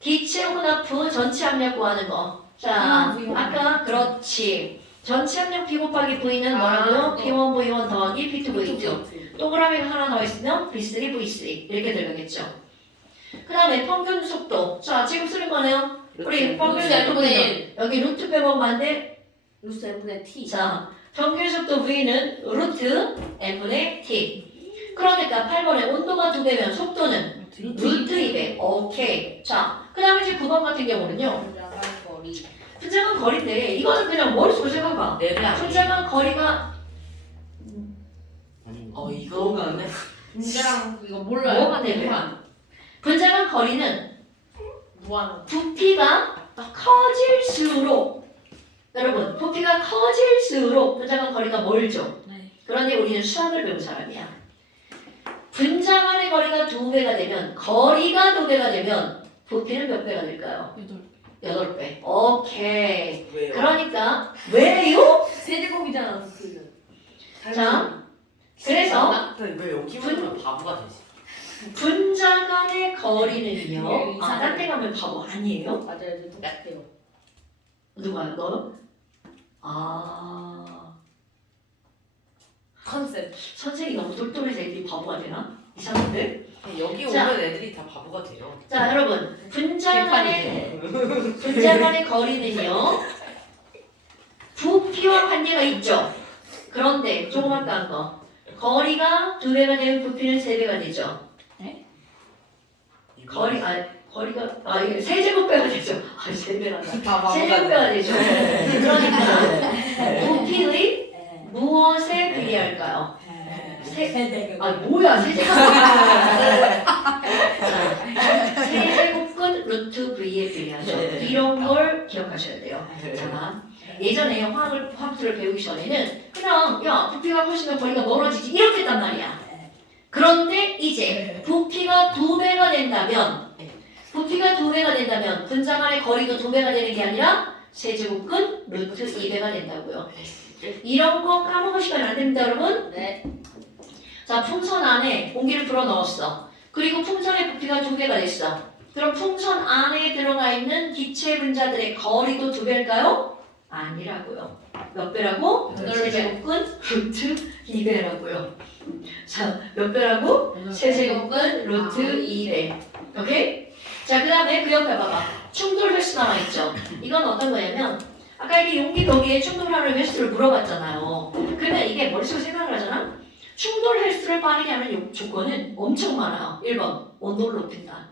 기체 혼합부 전체 압력 구하는 거. 자, 아까 그렇지. 전체 합력 P 곱하기 V는 뭐라고요? P1, V1 더하기 P2, V2. 동그라미가 하나 더 있으면 V3, V3 이렇게 되겠죠. 그 다음에 평균 속도. 자, 지금 쓰는 거네요. 우리 평균 속도는 여기 루트 빼먹으면 안 돼? 루스 F분의 T. 자, 평균 속도 V는 루트 N분의 T. 그러니까 8번에 온도가 2배면 속도는 루트 2배. 오케이. 자, 그 다음에 이제 9번 같은 경우는요. 분자간 거리. 분자간 거리인데 이거는 그냥 머릿속으로 생각해봐. 네배 아니에요? 분자간 거리가 이거는 분자랑 이거 몰라요. 뭐가 되네? 분자간 거리는 무한. 부피가 커질수록 여러분 부피가 커질수록 분자간 거리가 멀죠. 네. 그런데 우리는 수학을 배운 사람이야. 분자간의 거리가 2배가 되면 거리가 2배가 되면 부피는 몇 배가 될까요? 8배. 오케이. 왜요? 그러니까 왜요? 세제곱이잖아 부피는. 자, 그래서 왜 여기만 하면 바보가 되지? 분자간의 거리는요. 네, 아, 딴 데 가면 바보 아니에요? 맞아요. 저 똑같아요. 누가요? 너? 아, 컨셉. 선생이 너무 똘똘해서 애들이 바보가 되나? 이상한데? 여기 자. 오면 애들이 다 바보가 돼요. 자, 여러분. 분자간의 거리는요. 부피와 관계가 있죠. 그런데 조금 아까 한 거. 거리가 2배가 되면 부피는 3배가 되죠. 거리가 이게 세제곱배가 되죠. 아, 3배란다. 다 바보가 세제곱배가 돼. 되죠. 그러니까 부피의 무엇에 비례할까요? 세대급. 아, 뭐야, 세제곱. 세제곱은 루트 V에 비례하죠. 이런 걸 기억하셔야 돼요. 자, 예전에 화학수를 배우기 전에는 그냥 야 부피가 커지면 거리가 멀어지지 이렇게 했단 말이야. 그런데 이제 부피가 2배가 된다면 분자간의 거리도 2배가 되는 게 아니라 세제곱은 루트 2배가 된다고요. 이런 거 까먹으시면 안 됩니다, 여러분. 네. 자, 풍선 안에 공기를 불어 넣었어. 그리고 풍선의 부피가 2배가 됐어. 그럼 풍선 안에 들어가 있는 기체 분자들의 거리도 2배일까요? 아니라고요. 몇 배라고? 8배. 세제곱은 루트 2배라고요. 자, 몇 배라고? 세제곱은 루트 2배. 오케이? 자, 그 다음에 그 옆에 봐봐. 충돌 횟수 나와있죠? 이건 어떤 거냐면 아까 이게 용기 벽에 충돌하는 횟수를 물어봤잖아요. 그러면 이게 머릿속에 생각을 하잖아? 충돌 횟수를 빠르게 하는 조건은 엄청 많아요. 1번, 온도를 높인다.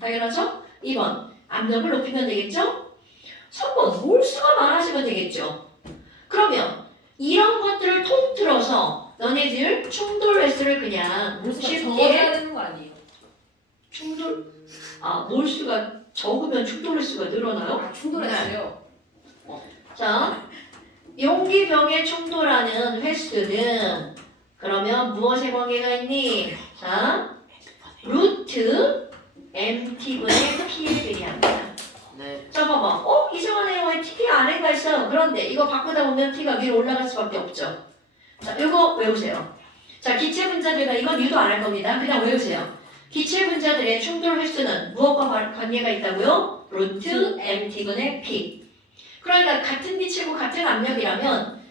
당연하죠? 2번, 압력을 높이면 되겠죠? 3번, 몰수가 많아지면 되겠죠? 그러면 이런 것들을 통틀어서 너네들 충돌 횟수를 그냥 몰수가 쉽게 적어야 되는 거 아니에요? 몰수가 적으면 충돌 횟수가 늘어나요? 충돌했어요. 자, 용기병에 충돌하는 횟수는 그러면 무엇에 관계가 있니? 자, 루트 MT분의 P에 비례합니다. 네. 자, 봐봐. 이상하네요. 왜 T 안에가 있어요? 그런데 이거 바꾸다 보면 T가 위로 올라갈 수밖에 없죠. 자, 이거 외우세요. 자, 기체 분자들과 이건 유도 안 할 겁니다. 그냥 외우세요. 기체 분자들의 충돌 횟수는 무엇과 관계가 있다고요? 루트 MT분의 P. 그러니까 같은 기체고 같은 압력이라면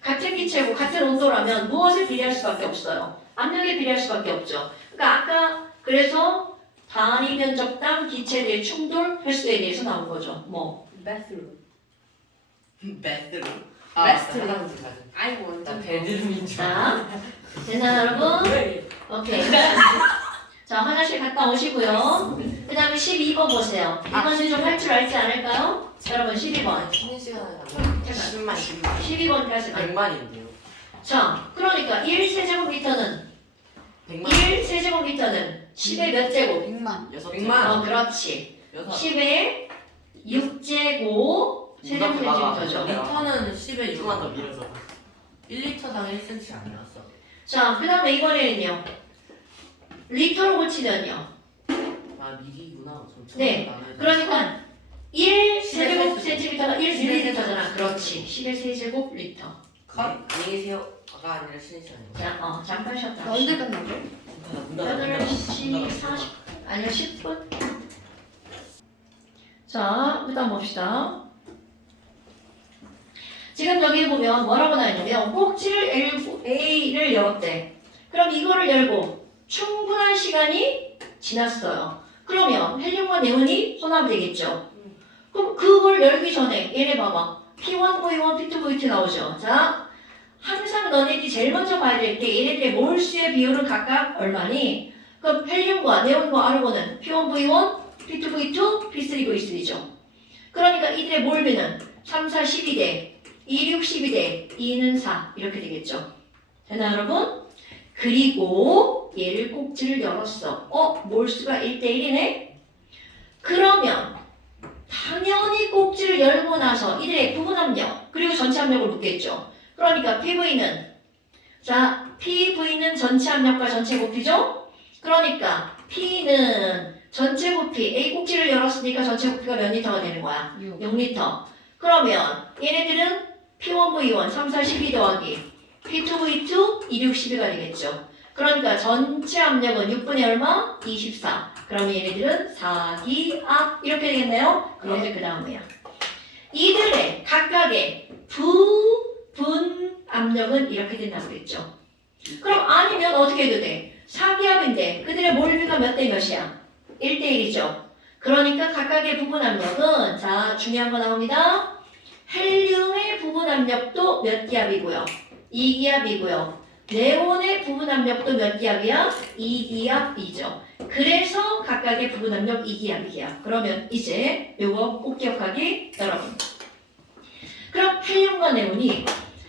같은 기체고 같은 온도라면 무엇에 비례할 수밖에 없어요? 압력에 비례할 수밖에 없죠. 그러니까 아까 그래서 단위 면적당 기체들의 충돌 횟수에 대해서 나온 거죠. 뭐? 베스룸. 베스로? 베스트. 화장실 가자. 아이 나 완전. 베드룸인 줄 자, 됐나요, 여러분? 네. 오케이. 자, 화장실 갔다 오시고요. 그 다음에 12번 보세요. 이번은 좀 할 줄 알지 않을까요? 여러분, 12번. 쉬는 시간에 가면 10만 12번까지 가. 100만인데요. 자, 그러니까 1세제곱미터는 100만 1세제곱미터는 10의 몇 제곱? 100만. 100만 그렇지. 여섯 10의 6제곱 세제곱센티미터죠. 리터는 10에 6만 더 밀어서 1리터당 1cm 안 나왔어. 자, 그 다음에 이번에는요. 리터로 고치면요. 아 미리구나. 네, 그러니까 1세제곱센티미터가 1ml잖아. 그렇지. 10의 세제곱 리터. 안녕히 계세요가 아니라 쉬는 시간이에요. 자, 잠깐 쉬었다. 언제 끝나죠? 8시 40, 아니요 10분. 자, 그 다음 봅시다. 지금 여기 보면 뭐라고 나왔냐면 꼭지를 A를 열었대. 그럼 이거를 열고 충분한 시간이 지났어요. 그러면 헬륨과 네온이 혼합되겠죠. 그럼 그걸 열기 전에 얘네 봐봐. P1, V1, P2, V2 나오죠. 자, 항상 너네들이 제일 먼저 봐야 될 게 얘네들의 몰수의 비율은 각각 얼마니? 그럼 헬륨과 네온과 아르곤은 P1, V1, P2, V2, P3, V3죠. 그러니까 이들의 몰비는 3, 4, 12대 2, 6, 12대 2는 4 이렇게 되겠죠. 되나요 여러분? 그리고 얘를 꼭지를 열었어. 몰수가 1대1이네? 그러면 당연히 꼭지를 열고 나서 이들의 부분 압력 그리고 전체 압력을 묻겠죠. 그러니까 PV는 자 PV는 전체 압력과 전체 부피죠. 그러니까 P는 전체 부피 A 꼭지를 열었으니까 전체 부피가 몇 리터가 되는 거야? 6리터. 그러면 얘네들은 P1V1 3, 4, 12 더하기 P2V2 2, 6, 12가 되겠죠. 그러니까 전체 압력은 6분의 얼마? 24. 그러면 얘네들은 4기압 이렇게 되겠네요. 그럼 이제 그 다음에야. 이들의 각각의 부분 압력은 이렇게 된다고 그랬죠. 그럼 아니면 어떻게 해도 돼? 4기압인데 그들의 몰비가 몇 대 몇이야? 1대1이죠. 그러니까 각각의 부분 압력은 자 중요한 거 나옵니다. 헬륨의 부분 압력도 몇 기압이고요? 2기압이고요. 네온의 부분 압력도 몇 기압이야? 2기압이죠. 그래서 각각의 부분 압력 2기압이야. 그러면 이제 요거 꼭 기억하기 여러분. 그럼 헬륨과 네온이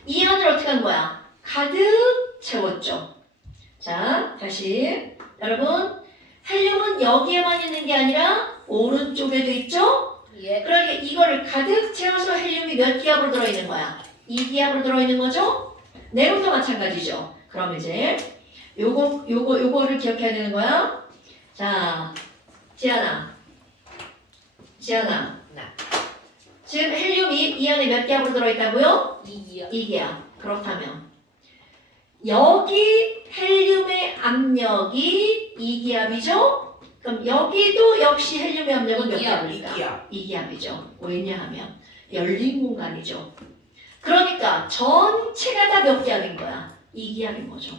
이 안을 어떻게 한 거야? 가득 채웠죠. 자, 다시 여러분 헬륨은 여기에만 있는 게 아니라 오른쪽에도 있죠? 예. 그러니까 이거를 가득 채워서 헬륨이 몇 기압으로 들어있는 거야? 2기압으로 들어있는 거죠? 네온도 마찬가지죠. 그럼 이제 요거를 기억해야 되는 거야. 자, 지안아. 네. 지금 헬륨이 이 안에 몇 기압으로 들어있다고요? 2기압. 2기압. 그렇다면 여기 헬륨의 압력이 2기압이죠? 그럼 여기도 역시 헬륨의 압력은 몇 2기압, 기압입니까? 2기압이죠. 왜냐하면 열린 공간이죠. 그러니까 전체가 다 몇 기압인 거야? 2기압인 거죠.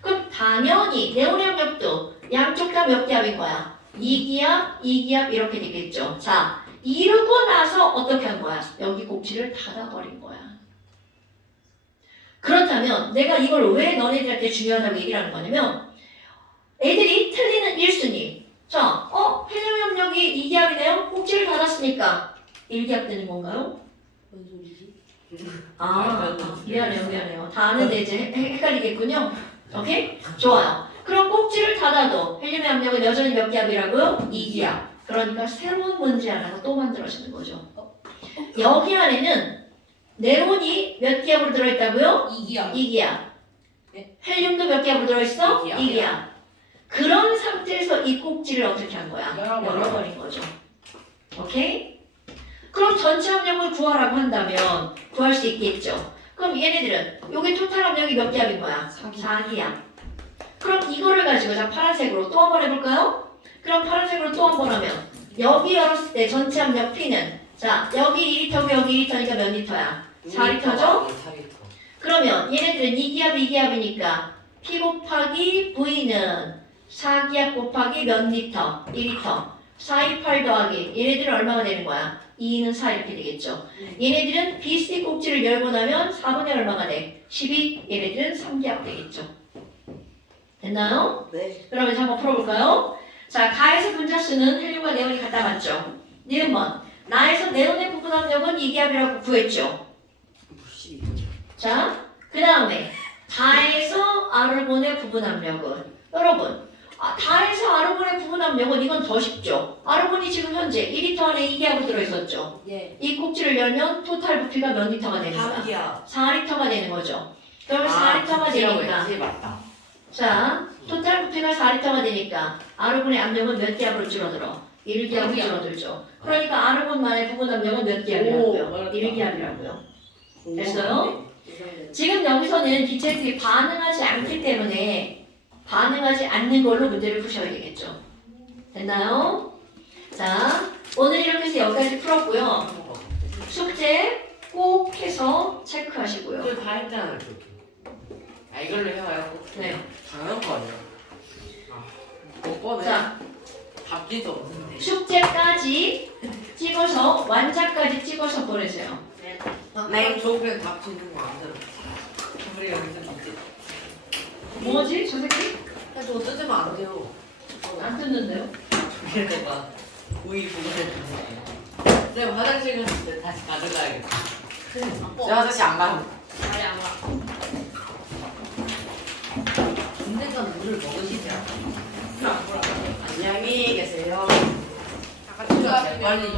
그럼 당연히 네온의 압력도 양쪽 다 몇 기압인 거야? 2기압, 2기압 이렇게 되겠죠. 자, 이러고 나서 어떻게 한 거야? 여기 꼭지를 닫아버린 거야. 그렇다면 내가 이걸 왜 너네들한테 중요하다고 얘기를 하는 거냐면 애들이 틀리는 1순위. 자, 헬륨 압력이 2기압이네요? 꼭지를 닫았으니까 1기압 되는 건가요? 뭔 소리지? 미안해요. 다 아는데 이제 헷갈리겠군요. 오케이? 좋아요. 그럼 꼭지를 닫아도 헬륨의 압력은 여전히 몇 기압이라고요? 2기압. 그러니까 새로운 문제 하나가 또 만들어지는 거죠. 여기 안에는 네온이 몇 기압으로 들어있다고요? 2기압. 2기압. 네. 헬륨도 몇 기압으로 들어있어? 2기압. 2기압. 그런 상태에서 이 꼭지를 어떻게 한 거야? 열어버려. 열어버린 거죠. 오케이? 그럼 전체 압력을 구하라고 한다면 구할 수 있겠죠. 그럼 얘네들은 여기 토탈 압력이 몇 기압인 거야? 4기압. 그럼 이거를 가지고 자 파란색으로 또 한 번 해볼까요? 그럼 파란색으로 또 한 번 하면 여기 열었을 때 전체 압력 P는 자 여기 2리터고 여기 2리터니까 몇 리터야? 4리터죠? 4리터. 그러면 얘네들은 2기압, 2기압이니까 P 곱하기 V는 4기압 곱하기 몇 리터? 2리터. 428 더하기 얘네들은 얼마가 되는 거야? 2는 4 이렇게 되겠죠. 얘네들은 BC 꼭지를 열고 나면 4분의 얼마가 돼? 12. 얘네들은 3기압 되겠죠. 됐나요? 네. 그럼 이제 한번 풀어볼까요? 자, 가에서 분자수는 헬륨과 네온이 갖다 맞죠. 니은번 나에서 네온의 부분 압력은 2기압이라고 구했죠. 자, 그 다음에 다에서 아르곤의 부분 압력은 여러분 다에서 아르곤의 부분 압력은 이건 더 쉽죠. 아르곤이 지금 현재 1리터 안에 2기압으로 들어있었죠. 예. 이 꼭지를 열면 토탈 부피가 몇 리터가 되는 거야? 4리터가 되는 거죠. 그러면 4리터가 되니까 맞다. 자, 토탈 부피가 4리터가 되니까 아르곤의 압력은 몇 기압으로 줄어들어? 1기압으로 1기압. 줄어들죠. 그러니까 아르곤만의 부분 압력은 몇 기압이라고요? 1기압이라고요. 됐어요? 지금 여기서는 기체들이 반응하지 않기 때문에 반응하지 않는 걸로 문제를 푸셔야 되겠죠. 됐나요? 자, 오늘 이렇게 해서 여기까지 풀었고요. 숙제 꼭 해서 체크하시고요. 이거 다 했잖아요, 그렇게. 아, 이걸로 해봐요. 꼭. 네. 당연한 거 아니야? 못 뻔해. 자, 답지도 없는데. 숙제까지 찍어서 완자까지 찍어서 보내세요. 네, 저 그냥 답지 있는 거 안 들어. 우리 여기서 답지. 뭐지, 저 새끼? 저 뜯으면 안 돼요. 안 뜯는데요? 그래서 우이 보고를 쌤 화장실 갔을 때 다시 가져가야겠다. 제 화장실 안 가요. 말이 안 와. 언젠간 물을 먹으시지 않아요? 안녕히 계세요. 아까 제가 빨리